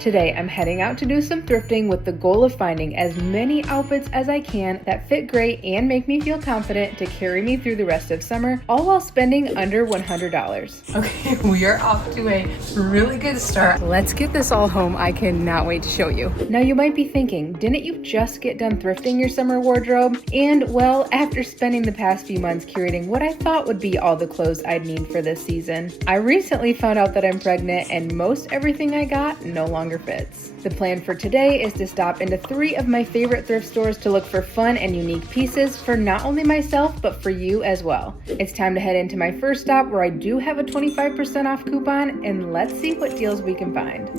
Today, I'm heading out to do some thrifting with the goal of finding as many outfits as I can that fit great and make me feel confident to carry me through the rest of summer, all while spending under $100. Okay, we are off to a really good start. Let's get this all home. I cannot wait to show you. Now you might be thinking, didn't you just get done thrifting your summer wardrobe? And well, after spending the past few months curating what I thought would be all the clothes I'd need for this season, I recently found out that I'm pregnant and most everything I got no longer fits. The plan for today is to stop into 3 of my favorite thrift stores to look for fun and unique pieces for not only myself, but for you as well. It's time to head into my first stop where I do have a 25% off coupon, and let's see what deals we can find.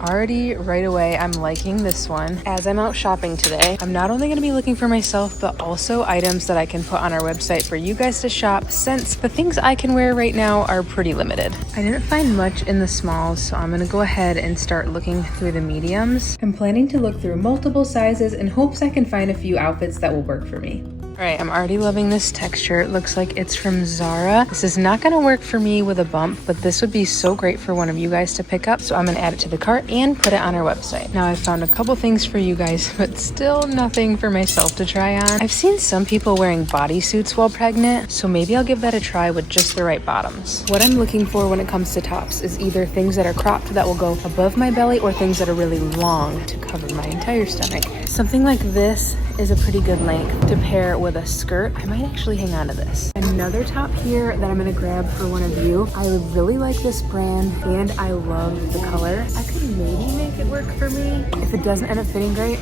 Already right away, I'm liking this one. As I'm out shopping today, I'm not only going to be looking for myself, but also items that I can put on our website for you guys to shop, since the things I can wear right now are pretty limited. I didn't find much in the smalls, so I'm going to go ahead and start looking through the mediums. I'm planning to look through multiple sizes in hopes I can find a few outfits that will work for me. All right, I'm already loving this texture. It looks like it's from Zara. This is not gonna work for me with a bump, but this would be so great for one of you guys to pick up. So I'm gonna add it to the cart and put it on our website. Now I've found a couple things for you guys, but still nothing for myself to try on. I've seen some people wearing bodysuits while pregnant, so maybe I'll give that a try with just the right bottoms. What I'm looking for when it comes to tops is either things that are cropped that will go above my belly or things that are really long to cover my entire stomach. Something like this is a pretty good length to pair with a skirt. I might actually hang on to this. Another top here that I'm gonna grab for one of you. I really like this brand and I love the color. I could maybe make it work for me. If it doesn't end up fitting great,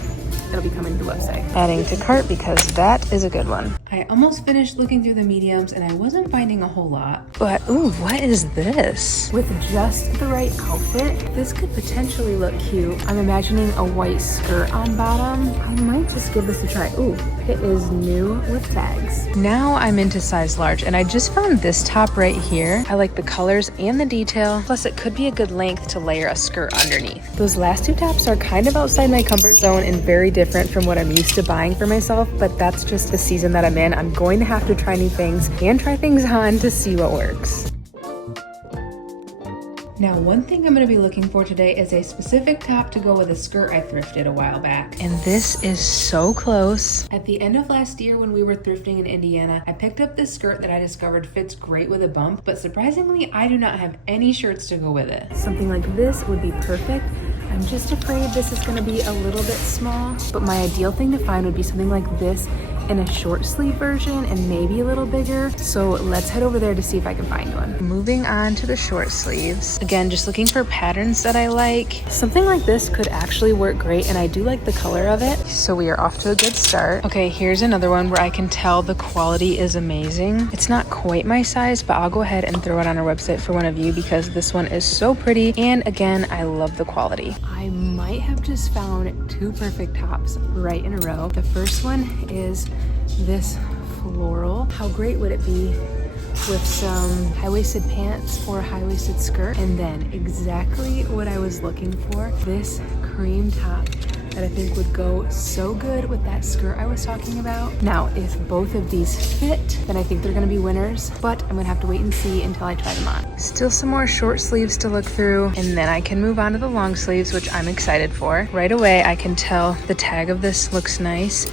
it'll be coming to the website. Adding to cart because that is a good one. I almost finished looking through the mediums and I wasn't finding a whole lot. But, ooh, what is this? With just the right outfit, this could potentially look cute. I'm imagining a white skirt on bottom. I might just give this a try. Ooh, it is new with tags. Now I'm into size large and I just found this top right here. I like the colors and the detail. Plus it could be a good length to layer a skirt underneath. Those last 2 tops are kind of outside my comfort zone and very different from what I'm used to buying for myself, but that's just the season that I'm in. I'm going to have to try new things and try things on to see what works. Now, one thing I'm going to be looking for today is a specific top to go with a skirt I thrifted a while back. And this is so close. At the end of last year when we were thrifting in Indiana, I picked up this skirt that I discovered fits great with a bump, but surprisingly, I do not have any shirts to go with it. Something like this would be perfect. I'm just afraid this is going to be a little bit small, but my ideal thing to find would be something like this in a short sleeve version and maybe a little bigger. So let's head over there to see if I can find one. Moving on to the short sleeves. Again, just looking for patterns that I like. Something like this could actually work great and I do like the color of it. So we are off to a good start. Okay, here's another one where I can tell the quality is amazing. It's not quite my size, but I'll go ahead and throw it on our website for one of you because this one is so pretty. And again, I love the quality. I might have just found 2 perfect tops right in a row. The first one is this floral. How great would it be with some high-waisted pants or a high-waisted skirt? And then exactly what I was looking for, this cream top that I think would go so good with that skirt I was talking about. Now, if both of these fit, then I think they're gonna be winners, but I'm gonna have to wait and see until I try them on. Still some more short sleeves to look through, and then I can move on to the long sleeves, which I'm excited for. Right away, I can tell the tag of this looks nice,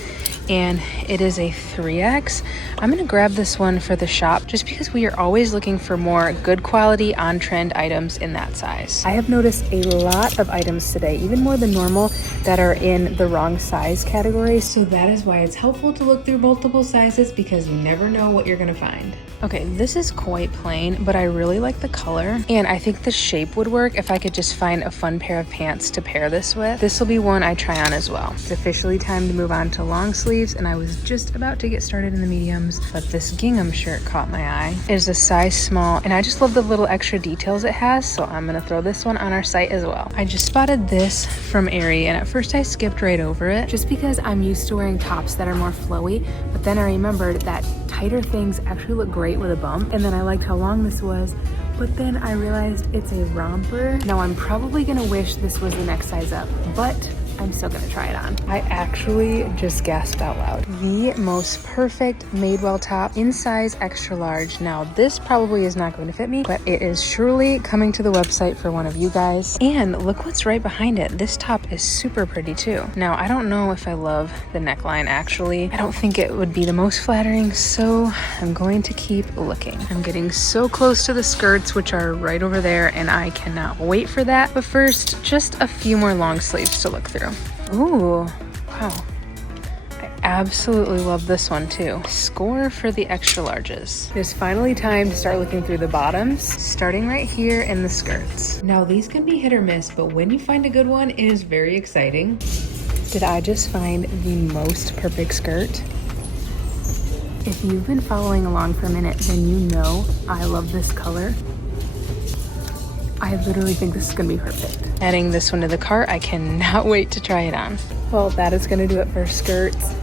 and it is a 3X. I'm gonna grab this one for the shop just because we are always looking for more good quality on-trend items in that size. I have noticed a lot of items today, even more than normal, that are in the wrong size category. So that is why it's helpful to look through multiple sizes because you never know what you're gonna find. Okay, this is quite plain, but I really like the color and I think the shape would work if I could just find a fun pair of pants to pair this with. This will be one I try on as well. It's officially time to move on to long sleeves and I was just about to get started in the mediums, but this gingham shirt caught my eye. It is a size small and I just love the little extra details it has, so I'm gonna throw this one on our site as well. I just spotted this from Aerie and at first I skipped right over it just because I'm used to wearing tops that are more flowy, but then I remembered that tighter things actually look great with a bump, and then I liked how long this was, but then I realized it's a romper. Now I'm probably gonna wish this was the next size up, but I'm still gonna try it on. I actually just gasped out loud. The most perfect Madewell top in size extra large. Now this probably is not going to fit me, but it is surely coming to the website for one of you guys. And look what's right behind it. This top is super pretty too. Now I don't know if I love the neckline actually. I don't think it would be the most flattering, so I'm going to keep looking. I'm getting so close to the skirts, which are right over there, and I cannot wait for that. But first, just a few more long sleeves to look through. Ooh, wow. I absolutely love this one too. Score for the extra larges. It is finally time to start looking through the bottoms, starting right here in the skirts. Now these can be hit or miss, but when you find a good one, it is very exciting. Did I just find the most perfect skirt? If you've been following along for a minute, then you know I love this color. I literally think this is gonna be perfect. Adding this one to the cart, I cannot wait to try it on. Well, that is gonna do it for skirts.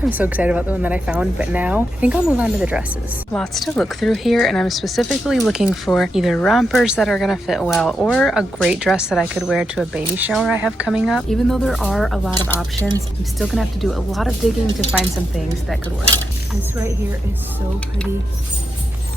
I'm so excited about the one that I found, but now I think I'll move on to the dresses. Lots to look through here, and I'm specifically looking for either rompers that are gonna fit well or a great dress that I could wear to a baby shower I have coming up. Even though there are a lot of options, I'm still gonna have to do a lot of digging to find some things that could work. This right here is so pretty.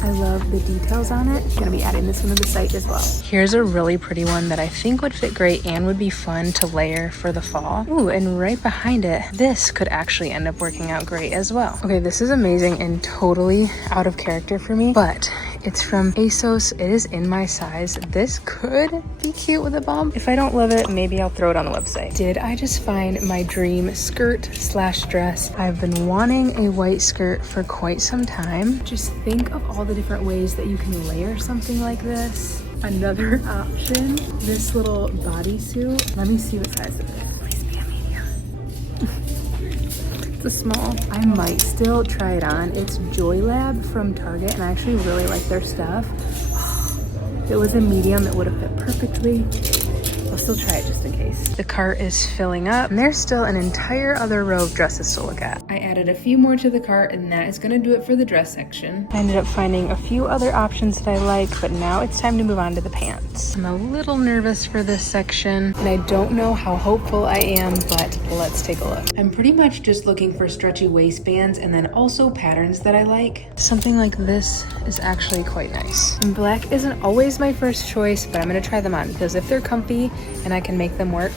I love the details on it. I'm gonna be adding this one to the site as well. Here's a really pretty one that I think would fit great and would be fun to layer for the fall. Ooh, and right behind it, this could actually end up working out great as well. Okay, this is amazing and totally out of character for me, but it's from ASOS. It is in my size. This could be cute with a bump. If I don't love it, maybe I'll throw it on the website. Did I just find my dream skirt slash dress? I've been wanting a white skirt for quite some time. Just think of all the different ways that you can layer something like this. Another option, this little bodysuit. Let me see what size it is. Please be a medium. It's a small. I might still try it on. It's JoyLab from Target, and I actually really like their stuff. If it was a medium, it would have fit perfectly. I'll still try it just in case. The cart is filling up, and there's still an entire other row of dresses to look at. I added a few more to the cart, and that is gonna do it for the dress section. I ended up finding a few other options that I like, but now it's time to move on to the pants. I'm a little nervous for this section, and I don't know how hopeful I am, but let's take a look. I'm pretty much just looking for stretchy waistbands and then also patterns that I like. Something like this is actually quite nice. And black isn't always my first choice, but I'm gonna try them on because if they're comfy and I can make them work,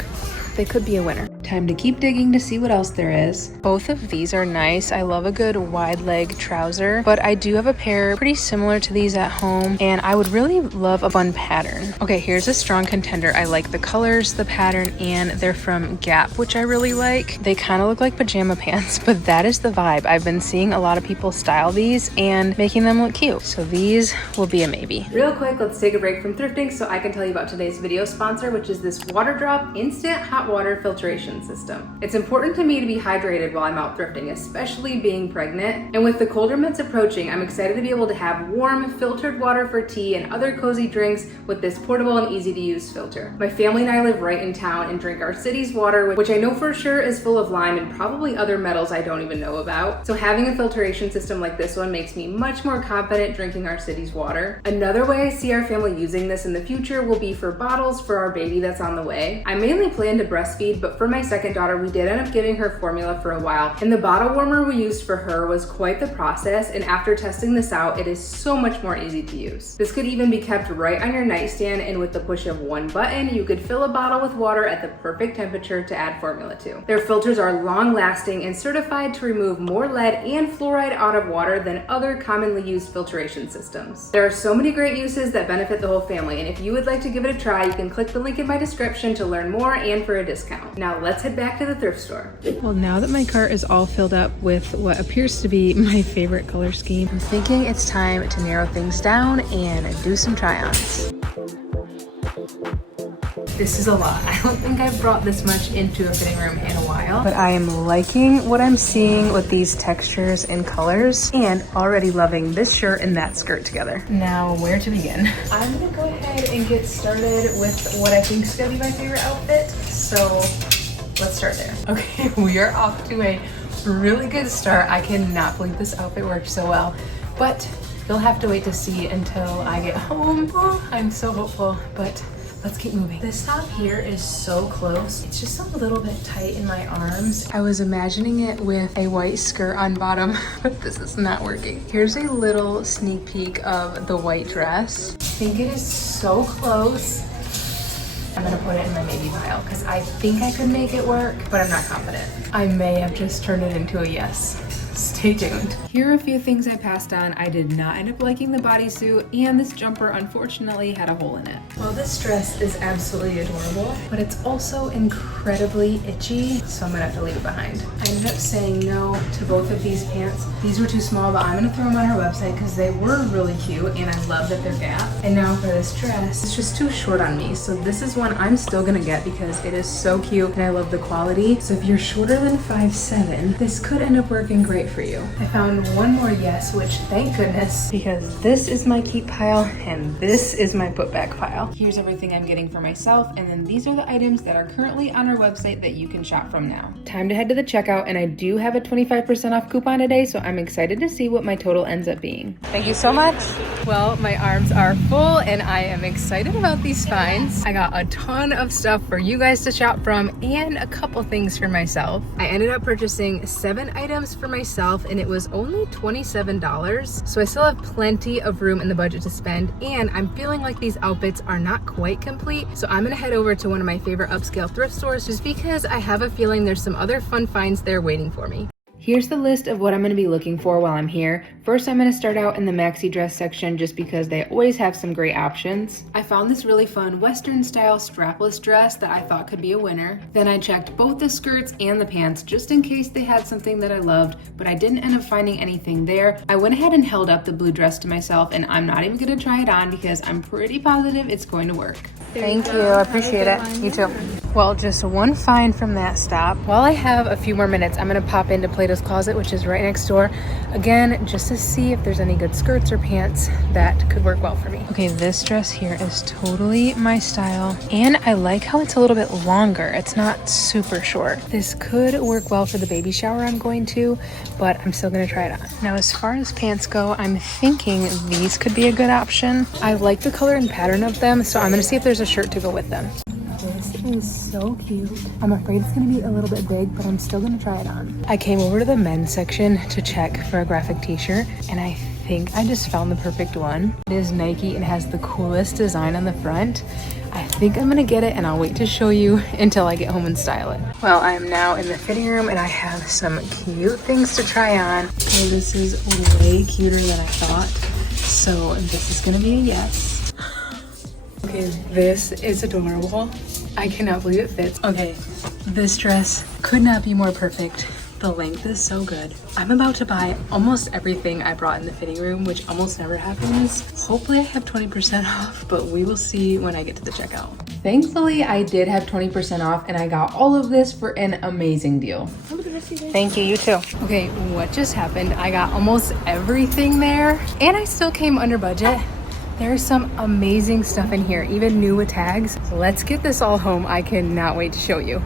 they could be a winner. Time to keep digging to see what else there is. Both of these are nice. I love a good wide leg trouser, but I do have a pair pretty similar to these at home, and I would really love a fun pattern. Okay, here's a strong contender. I like the colors, the pattern, and they're from Gap, which I really like. They kind of look like pajama pants, but that is the vibe. I've been seeing a lot of people style these and making them look cute. So these will be a maybe. Real quick, let's take a break from thrifting so I can tell you about today's video sponsor, which is this Water Drop Instant Hot Water Filtration System. It's important to me to be hydrated while I'm out thrifting, especially being pregnant. And with the colder months approaching, I'm excited to be able to have warm, filtered water for tea and other cozy drinks with this portable and easy to use filter. My family and I live right in town and drink our city's water, which I know for sure is full of lime and probably other metals I don't even know about. So having a filtration system like this one makes me much more confident drinking our city's water. Another way I see our family using this in the future will be for bottles for our baby that's on the way. I mainly plan to breastfeed, but for my second daughter, we did end up giving her formula for a while, and the bottle warmer we used for her was quite the process, and after testing this out, it is so much more easy to use. This could even be kept right on your nightstand, and with the push of one button, you could fill a bottle with water at the perfect temperature to add formula to. Their filters are long-lasting and certified to remove more lead and fluoride out of water than other commonly used filtration systems. There are so many great uses that benefit the whole family, and if you would like to give it a try, you can click the link in my description to learn more and for a discount. Now let's head back to the thrift store. Well, now that my cart is all filled up with what appears to be my favorite color scheme, I'm thinking it's time to narrow things down and do some try-ons. This is a lot. I don't think I've brought this much into a fitting room in a while, but I am liking what I'm seeing with these textures and colors and already loving this shirt and that skirt together. Now, where to begin? I'm gonna go ahead and get started with what I think is gonna be my favorite outfit. So let's start there. Okay, we are off to a really good start. I cannot believe this outfit worked so well, but you'll have to wait to see until I get home. Oh, I'm so hopeful, but Let's keep moving. This top here is so close. It's just a little bit tight in my arms. I was imagining it with a white skirt on bottom, but this is not working. Here's a little sneak peek of the white dress. I think it is so close. I'm gonna put it in my maybe pile because I think I could make it work, but I'm not confident. I may have just turned it into a yes. Stay tuned. Here are a few things I passed on. I did not end up liking the bodysuit, and this jumper unfortunately had a hole in it. Well, this dress is absolutely adorable, but it's also incredibly itchy, so I'm gonna have to leave it behind. I ended up saying no to both of these pants. These were too small, but I'm gonna throw them on our website because they were really cute, and I love that they're Gap. And now for this dress, it's just too short on me, so this is one I'm still gonna get because it is so cute, and I love the quality. So if you're shorter than 5'7", this could end up working great for you. I found one more yes, which thank goodness, because this is my keep pile and this is my put back pile. Here's everything I'm getting for myself, and then these are the items that are currently on our website that you can shop from now. Time to head to the checkout, and I do have a 25% off coupon today, so I'm excited to see what my total ends up being. Thank you so much. Well, my arms are full and I am excited about these finds. I got a ton of stuff for you guys to shop from and a couple things for myself. I ended up purchasing 7 items for myself, and it was only $27, so I still have plenty of room in the budget to spend, and I'm feeling like these outfits are not quite complete, so I'm gonna head over to one of my favorite upscale thrift stores just because I have a feeling there's some other fun finds there waiting for me. Here's the list of what I'm going to be looking for while I'm here. First, I'm going to start out in the maxi dress section just because they always have some great options. I found this really fun Western style strapless dress that I thought could be a winner. Then I checked both the skirts and the pants just in case they had something that I loved, but I didn't end up finding anything there. I went ahead and held up the blue dress to myself, and I'm not even going to try it on because I'm pretty positive it's going to work. Thank you, I appreciate it. You too. Well, just one find from that stop. While I have a few more minutes, I'm gonna pop into Plato's Closet, which is right next door. Again, just to see if there's any good skirts or pants that could work well for me. Okay, this dress here is totally my style, and I like how it's a little bit longer. It's not super short. This could work well for the baby shower I'm going to, but I'm still gonna try it on. Now, as far as pants go, I'm thinking these could be a good option. I like the color and pattern of them, so I'm gonna see if there's a shirt to go with them. This is so cute. I'm afraid it's gonna be a little bit big, but I'm still gonna try it on. I came over to the men's section to check for a graphic t-shirt, and I think I just found the perfect one. It is Nike and has the coolest design on the front. I think I'm gonna get it, and I'll wait to show you until I get home and style it. Well, I am now in the fitting room and I have some cute things to try on. Oh, this is way cuter than I thought. So this is gonna be a yes. Okay, this is adorable. I cannot believe it fits. Okay, this dress could not be more perfect. The length is so good. I'm about to buy almost everything I brought in the fitting room, which almost never happens. Hopefully I have 20% off, but we will see when I get to the checkout. Thankfully, I did have 20% off, and I got all of this for an amazing deal. Thank you, you too. Okay, what just happened? I got almost everything there, and I still came under budget. There's some amazing stuff in here, even new with tags. Let's get this all home. I cannot wait to show you.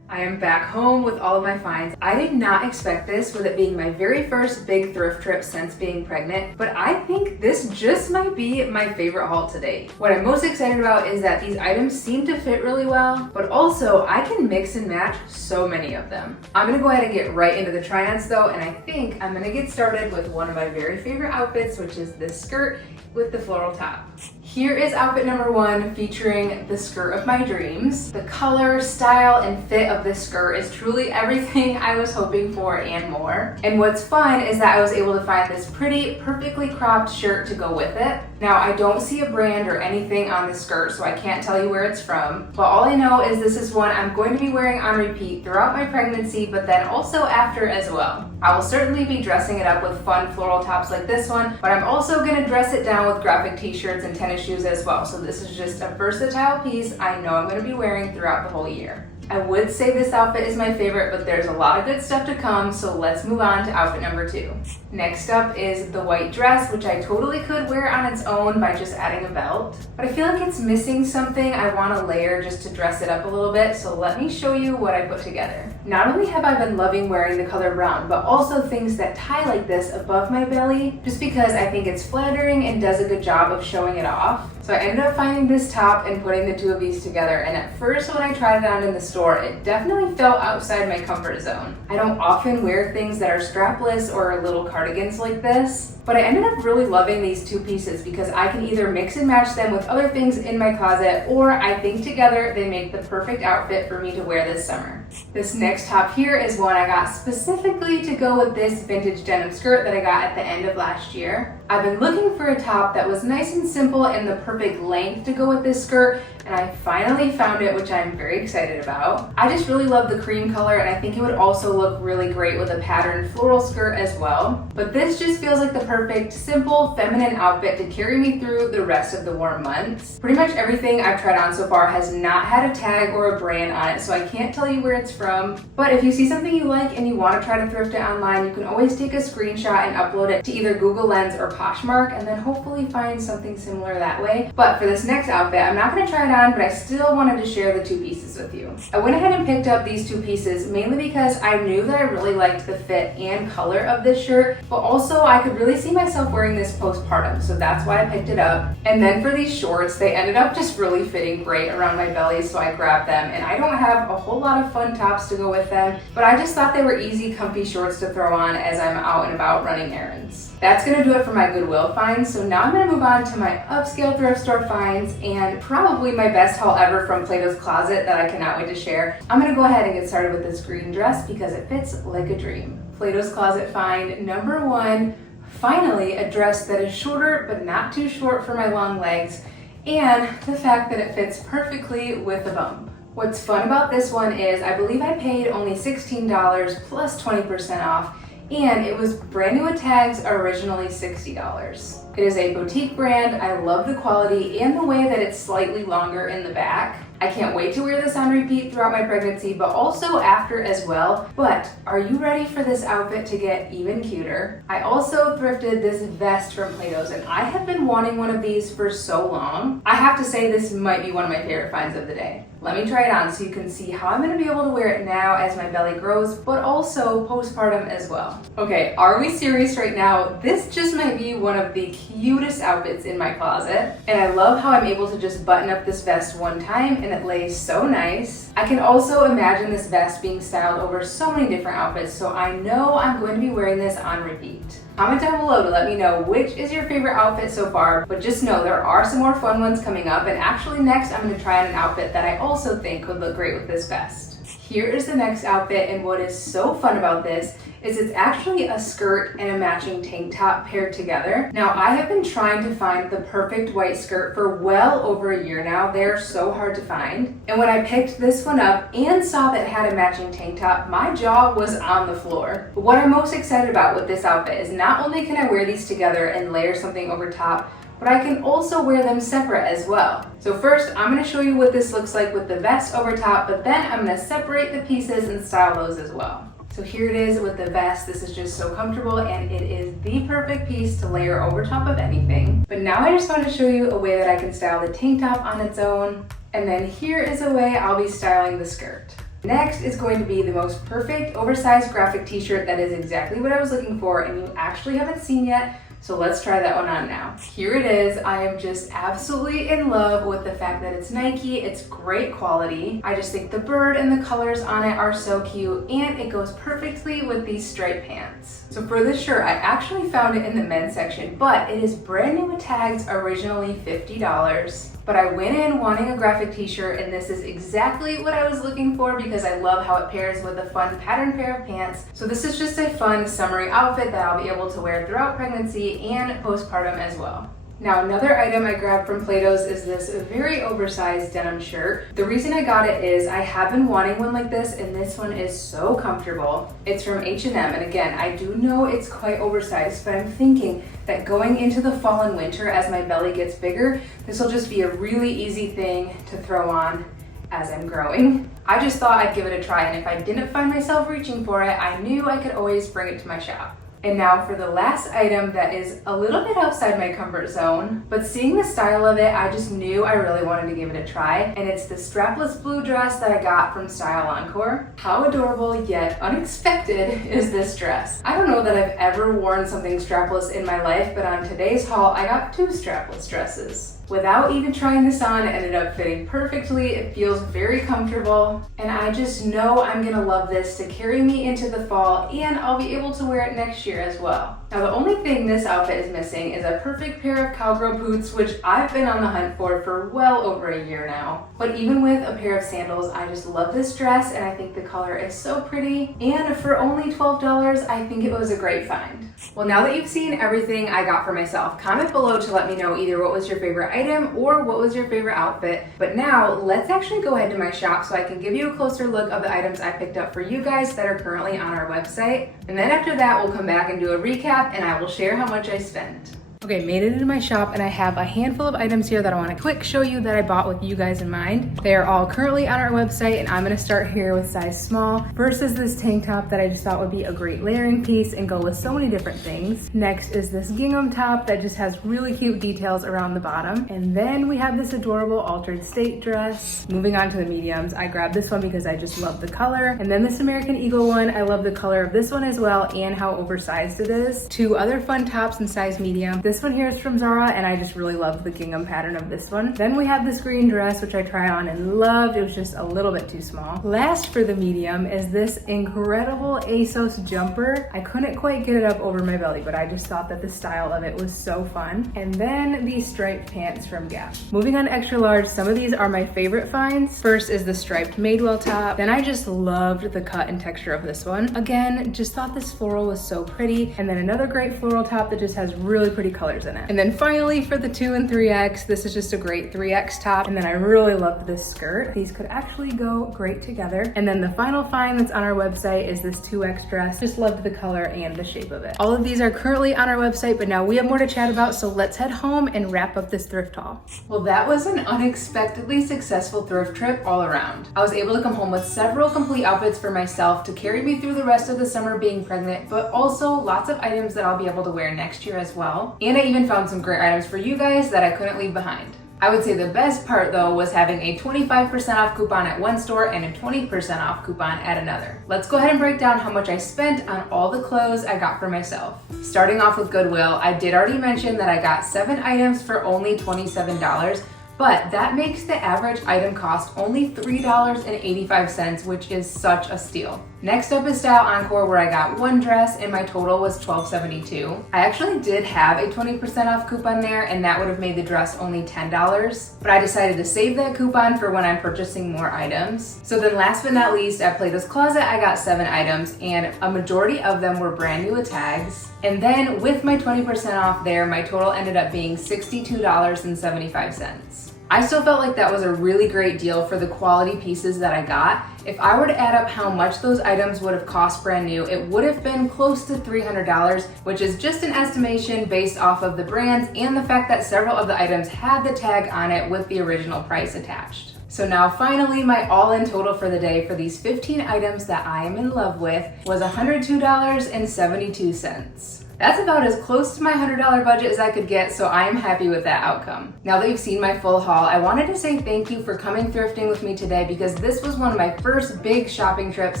I am back home with all of my finds. I did not expect this with it being my very first big thrift trip since being pregnant, but I think this just might be my favorite haul to date. What I'm most excited about is that these items seem to fit really well, but also I can mix and match so many of them. I'm gonna go ahead and get right into the try-ons though, and I think I'm gonna get started with one of my very favorite outfits, which is this skirt with the floral top. Here is outfit number 1, featuring the skirt of my dreams. The color, style, and fit of this skirt is truly everything I was hoping for and more. And what's fun is that I was able to find this pretty, perfectly cropped shirt to go with it. Now, I don't see a brand or anything on the skirt, so I can't tell you where it's from, but all I know is this is one I'm going to be wearing on repeat throughout my pregnancy, but then also after as well. I will certainly be dressing it up with fun floral tops like this one, but I'm also gonna dress it down with graphic t-shirts and tennis shoes as well. So this is just a versatile piece I know I'm gonna be wearing throughout the whole year. I would say this outfit is my favorite, but there's a lot of good stuff to come, so let's move on to outfit number 2. Next up is the white dress, which I totally could wear on its own by just adding a belt, but I feel like it's missing something I want to layer just to dress it up a little bit, so let me show you what I put together. Not only have I been loving wearing the color brown, but also things that tie like this above my belly, just because I think it's flattering and does a good job of showing it off. So I ended up finding this top and putting the two of these together, and at first when I tried it on in the store, it definitely felt outside my comfort zone. I don't often wear things that are strapless or little cardigans like this, but I ended up really loving these two pieces because I can either mix and match them with other things in my closet, or I think together they make the perfect outfit for me to wear this summer. This next top here is one I got specifically to go with this vintage denim skirt that I got at the end of last year. I've been looking for a top that was nice and simple and the perfect length to go with this skirt, and I finally found it, which I'm very excited about. I just really love the cream color, and I think it would also look really great with a patterned floral skirt as well. But this just feels like the perfect, simple, feminine outfit to carry me through the rest of the warm months. Pretty much everything I've tried on so far has not had a tag or a brand on it, so I can't tell you where it's from. But if you see something you like and you want to try to thrift it online, you can always take a screenshot and upload it to either Google Lens or Poshmark, and then hopefully find something similar that way. But for this next outfit, I'm not going to try it on, but I still wanted to share the two pieces with you. I went ahead and picked up these two pieces mainly because I knew that I really liked the fit and color of this shirt, but also I could really see myself wearing this postpartum, so that's why I picked it up. And then for these shorts, they ended up just really fitting great around my belly, so I grabbed them. And I don't have a whole lot of fun tops to go with them, but I just thought they were easy, comfy shorts to throw on as I'm out and about running errands. That's gonna do it for my Goodwill finds, so now I'm gonna move on to my upscale thrift store finds and probably my best haul ever from Plato's Closet that I cannot wait to share. I'm gonna go ahead and get started with this green dress because it fits like a dream. Plato's Closet find number one, finally a dress that is shorter but not too short for my long legs, and the fact that it fits perfectly with a bump. What's fun about this one is I believe I paid only $16 plus 20% off, and it was brand new with tags, originally $60. It is a boutique brand. I love the quality and the way that it's slightly longer in the back. I can't wait to wear this on repeat throughout my pregnancy, but also after as well. But are you ready for this outfit to get even cuter? I also thrifted this vest from Plato's, and I have been wanting one of these for so long. I have to say this might be one of my favorite finds of the day. Let me try it on so you can see how I'm gonna be able to wear it now as my belly grows, but also postpartum as well. Okay, are we serious right now? This just might be one of the cutest outfits in my closet, and I love how I'm able to just button up this vest one time and it lays so nice. I can also imagine this vest being styled over so many different outfits, so I know I'm going to be wearing this on repeat. Comment down below to let me know which is your favorite outfit so far, but just know there are some more fun ones coming up, and actually next I'm going to try on an outfit that I also think would look great with this vest. Here is the next outfit, and what is so fun about this is it's actually a skirt and a matching tank top paired together. Now, I have been trying to find the perfect white skirt for well over a year now. They're so hard to find. And when I picked this one up and saw that it had a matching tank top, my jaw was on the floor. But what I'm most excited about with this outfit is not only can I wear these together and layer something over top, but I can also wear them separate as well. So first, I'm gonna show you what this looks like with the vest over top, but then I'm gonna separate the pieces and style those as well. So here it is with the vest. This is just so comfortable, and it is the perfect piece to layer over top of anything. But now I just want to show you a way that I can style the tank top on its own, and then here is a way I'll be styling the skirt. Next is going to be the most perfect oversized graphic t-shirt that is exactly what I was looking for and you actually haven't seen yet. So let's try that one on now. Here it is. I am just absolutely in love with the fact that it's Nike. It's great quality. I just think the bird and the colors on it are so cute, and it goes perfectly with these striped pants. So for this shirt, I actually found it in the men's section, but it is brand new with tags, originally $50. But I went in wanting a graphic t-shirt, and this is exactly what I was looking for because I love how it pairs with a fun pattern pair of pants. So this is just a fun summery outfit that I'll be able to wear throughout pregnancy and postpartum as well. Now, another item I grabbed from Plato's is this very oversized denim shirt. The reason I got it is I have been wanting one like this, and this one is so comfortable. It's from H&M, and again, I do know it's quite oversized, but I'm thinking that going into the fall and winter as my belly gets bigger, this will just be a really easy thing to throw on as I'm growing. I just thought I'd give it a try, and if I didn't find myself reaching for it, I knew I could always bring it to my shop. And now for the last item that is a little bit outside my comfort zone, but seeing the style of it, I just knew I really wanted to give it a try. And it's the strapless blue dress that I got from Style Encore. How adorable yet unexpected is this dress? I don't know that I've ever worn something strapless in my life, but on today's haul, I got 2 strapless dresses. Without even trying this on, it ended up fitting perfectly. It feels very comfortable, and I just know I'm gonna love this to carry me into the fall, and I'll be able to wear it next year as well. Now, the only thing this outfit is missing is a perfect pair of cowgirl boots, which I've been on the hunt for well over a year now. But even with a pair of sandals, I just love this dress, and I think the color is so pretty. And for only $12, I think it was a great find. Well, now that you've seen everything I got for myself, comment below to let me know either what was your favorite item or what was your favorite outfit. But now let's actually go ahead to my shop so I can give you a closer look of the items I picked up for you guys that are currently on our website. And then after that, we'll come back and do a recap and I will share how much I spent. Okay, made it into my shop and I have a handful of items here that I want to quick show you that I bought with you guys in mind. They are all currently on our website and I'm going to start here with size small. First is this tank top that I just thought would be a great layering piece and go with so many different things. Next is this gingham top that just has really cute details around the bottom. And then we have this adorable altered state dress. Moving on to the mediums, I grabbed this one because I just love the color. And then this American Eagle one, I love the color of this one as well and how oversized it is. 2 other fun tops in size medium. This one here is from Zara and I just really love the gingham pattern of this one. Then we have this green dress which I tried on and loved. It was just a little bit too small. Last for the medium is this incredible ASOS jumper. I couldn't quite get it up over my belly, but I just thought that the style of it was so fun. And then these striped pants from Gap. Moving on to extra large, some of these are my favorite finds. First is the striped Madewell top. Then I just loved the cut and texture of this one. Again, just thought this floral was so pretty. And then another great floral top that just has really pretty colors in it. And then finally for the 2 and 3X, this is just a great 3X top. And then I really loved this skirt. These could actually go great together. And then the final find that's on our website is this 2X dress. Just loved the color and the shape of it. All of these are currently on our website, but now we have more to chat about, so let's head home and wrap up this thrift haul. Well, that was an unexpectedly successful thrift trip all around. I was able to come home with several complete outfits for myself to carry me through the rest of the summer being pregnant, but also lots of items that I'll be able to wear next year as well. And I even found some great items for you guys that I couldn't leave behind. I would say the best part though was having a 25% off coupon at one store and a 20% off coupon at another. Let's go ahead and break down how much I spent on all the clothes I got for myself. Starting off with Goodwill, I did already mention that I got 7 items for only $27. But that makes the average item cost only $3.85, which is such a steal. Next up is Style Encore, where I got 1 dress and my total was $12.72. I actually did have a 20% off coupon there, and that would have made the dress only $10, but I decided to save that coupon for when I'm purchasing more items. So then last but not least, at Plato's Closet, I got 7 items, and a majority of them were brand new with tags. And then with my 20% off there, my total ended up being $62.75. I still felt like that was a really great deal for the quality pieces that I got. If I were to add up how much those items would have cost brand new, it would have been close to $300, which is just an estimation based off of the brands and the fact that several of the items had the tag on it with the original price attached. So now finally, my all-in total for the day for these 15 items that I am in love with was $102.72. That's about as close to my $100 budget as I could get, so I am happy with that outcome. Now that you've seen my full haul, I wanted to say thank you for coming thrifting with me today because this was one of my first big shopping trips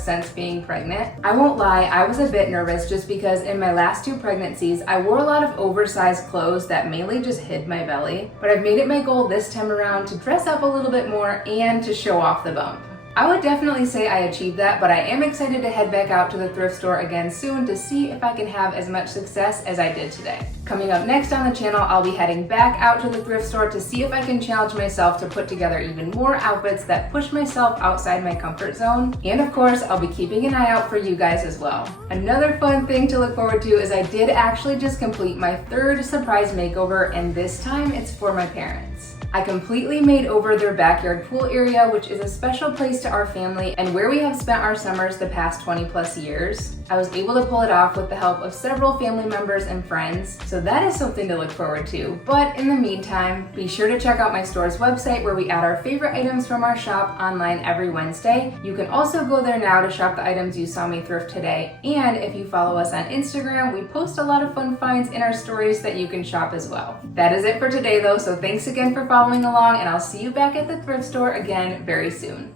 since being pregnant. I won't lie, I was a bit nervous just because in my last 2 pregnancies, I wore a lot of oversized clothes that mainly just hid my belly, but I've made it my goal this time around to dress up a little bit more and to show off the bump. I would definitely say I achieved that, but I am excited to head back out to the thrift store again soon to see if I can have as much success as I did today. Coming up next on the channel, I'll be heading back out to the thrift store to see if I can challenge myself to put together even more outfits that push myself outside my comfort zone. And of course, I'll be keeping an eye out for you guys as well. Another fun thing to look forward to is I did actually just complete my 3rd surprise makeover, and this time it's for my parents. I completely made over their backyard pool area, which is a special place to our family and where we have spent our summers the past 20 plus years. I was able to pull it off with the help of several family members and friends, so that is something to look forward to. But in the meantime, be sure to check out my store's website where we add our favorite items from our shop online every Wednesday. You can also go there now to shop the items you saw me thrift today, and if you follow us on Instagram, we post a lot of fun finds in our stories that you can shop as well. That is it for today though, so thanks again for following along, and I'll see you back at the thrift store again very soon.